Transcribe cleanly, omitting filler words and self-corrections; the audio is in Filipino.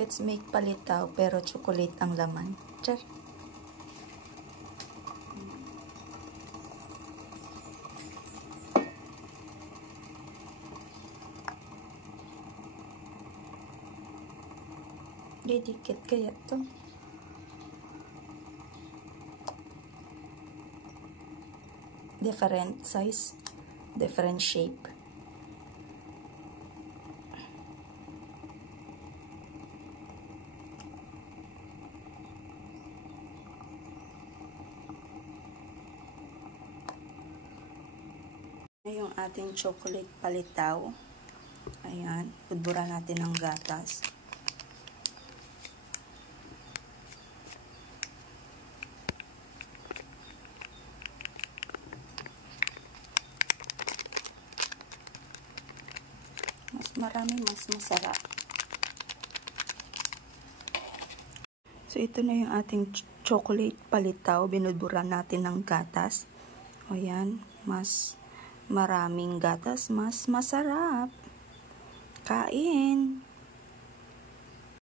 Let's make palitaw pero chocolate ang laman. Char. Didikit kaya to. Different size, different shape. Yung ating chocolate palitaw. Ayan, budburan natin ng gatas. Mas marami, mas masarap. So, ito na yung ating chocolate palitaw. Binudburan natin ng gatas. Ayan, mas maraming gatas, mas masarap. Kain!